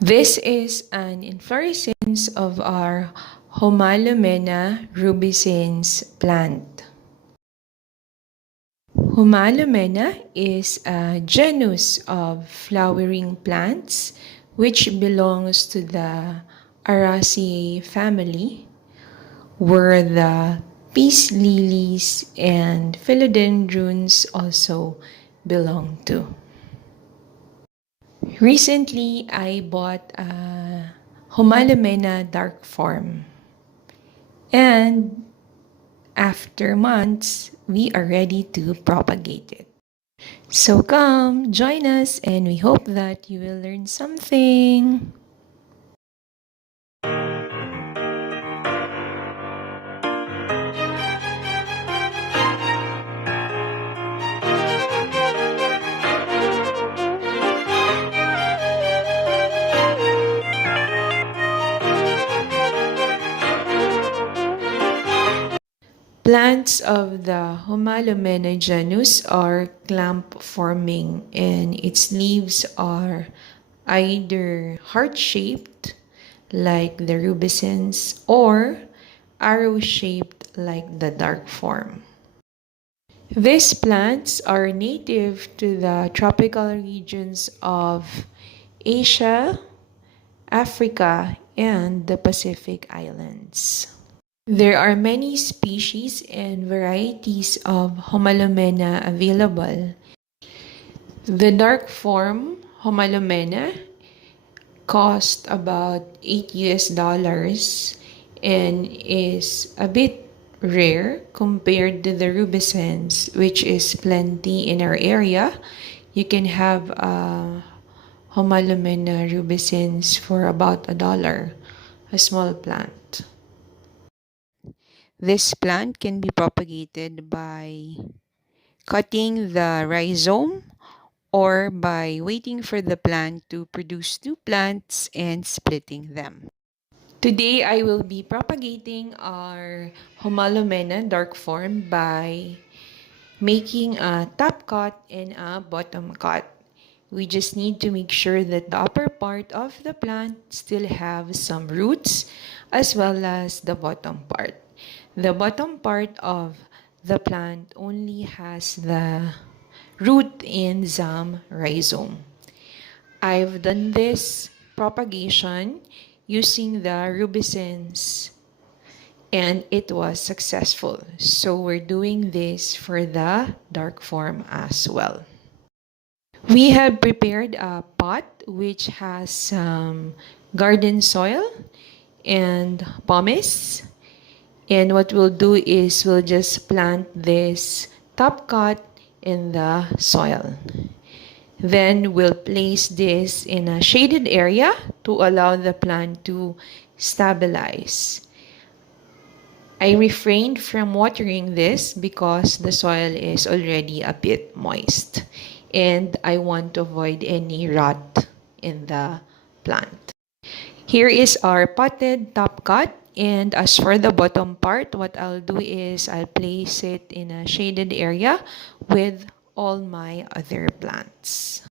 This is an inflorescence of our Homalomena rubescens plant. Homalomena is a genus of flowering plants which belongs to the Araceae family, where the peace lilies and philodendrons also belong to. Recently, I bought a Homalomena Dark Form. And after months, we are ready to propagate it. So come, join us, and we hope that you will learn something. Plants of the Homalomena genus are clamp-forming, and its leaves are either heart-shaped, like the Rubescens, or arrow-shaped, like the Dark Form. These plants are native to the tropical regions of Asia, Africa, and the Pacific Islands. There are many species and varieties of Homalomena available. The dark form Homalomena cost about $8 and is a bit rare compared to the Rubescens, which is plenty in our area. You can have a Homalomena Rubescens for about $1, a small plant. This plant can be propagated by cutting the rhizome or by waiting for the plant to produce two plants and splitting them. Today, I will be propagating our Homalomena dark form by making a top cut and a bottom cut. We just need to make sure that the upper part of the plant still have some roots as well as the bottom part. The bottom part of the plant only has the root and some rhizome. I've done this propagation using the Rubescens and it was successful. So we're doing this for the dark form as well. We have prepared a pot which has some garden soil and pumice. And what we'll do is we'll just plant this top cut in the soil. Then we'll place this in a shaded area to allow the plant to stabilize. I refrained from watering this because the soil is already a bit moist and I want to avoid any rot in the plant. Here is our potted top cut, and as for the bottom part, what I'll do is I'll place it in a shaded area with all my other plants.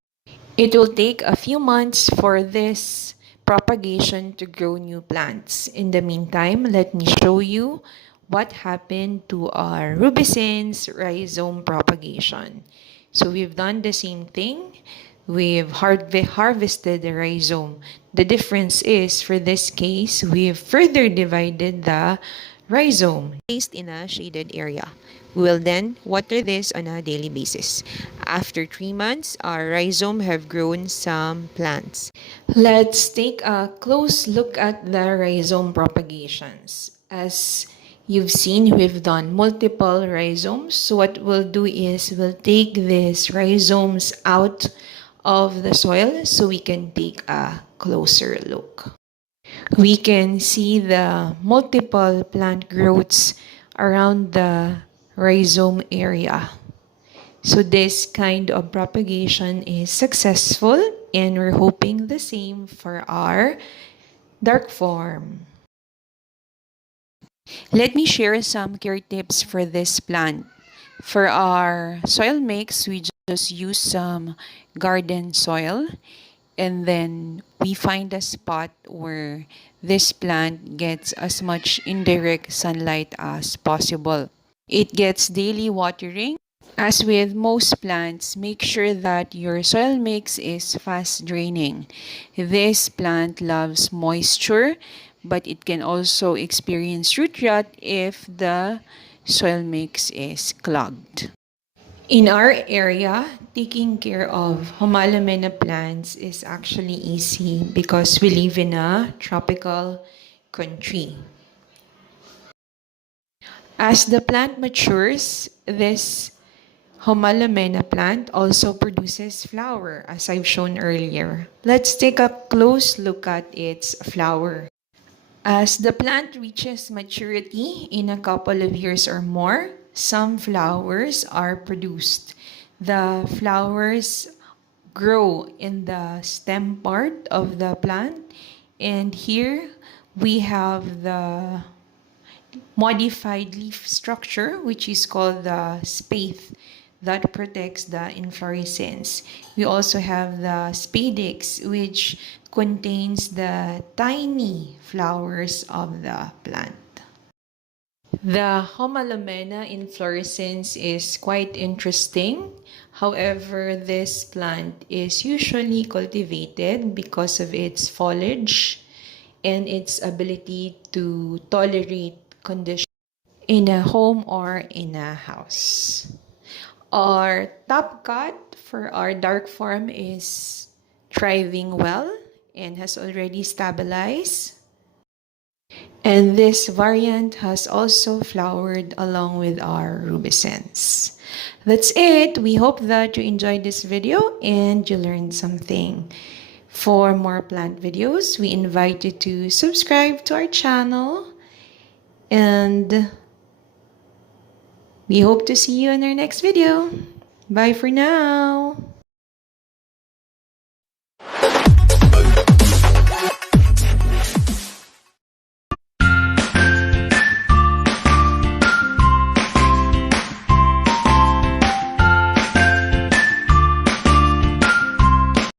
It will take a few months for this propagation to grow new plants. In the meantime, let me show you what happened to our Rubescens rhizome propagation. So we've done the same thing. We've harvested the rhizome. The difference is, for this case, we've further divided the rhizome, placed in a shaded area. We will then water this on a daily basis. After 3 months, our rhizome have grown some plants. Let's take a close look at the rhizome propagations. As you've seen, we've done multiple rhizomes. So what we'll do is we'll take these rhizomes out of the soil so we can take a closer look. We can see the multiple plant growths around the rhizome area. So this kind of propagation is successful and we're hoping the same for our dark form. Let me share some care tips for this plant. For our soil mix, we just use some garden soil and then we find a spot where this plant gets as much indirect sunlight as possible. It gets daily watering. As with most plants, make sure that your soil mix is fast draining. This plant loves moisture, but it can also experience root rot if the soil mix is clogged. In our area, taking care of Homalomena plants is actually easy because we live in a tropical country. As the plant matures, this Homalomena plant also produces flower, as I've shown earlier. Let's take a close look at its flower. As the plant reaches maturity in a couple of years or more, some flowers are produced. The flowers grow in the stem part of the plant, and here we have the modified leaf structure, which is called the spathe, that protects the inflorescence. We also have the spadix, which contains the tiny flowers of the plant. The Homalomena inflorescence is quite interesting. However, this plant is usually cultivated because of its foliage and its ability to tolerate conditions in a home or in a house. Our top cut for our dark form is thriving well and has already stabilized. And this variant has also flowered along with our Rubescens. That's it. We hope that you enjoyed this video and you learned something. For more plant videos, we invite you to subscribe to our channel, and we hope to see you in our next video. Bye for now.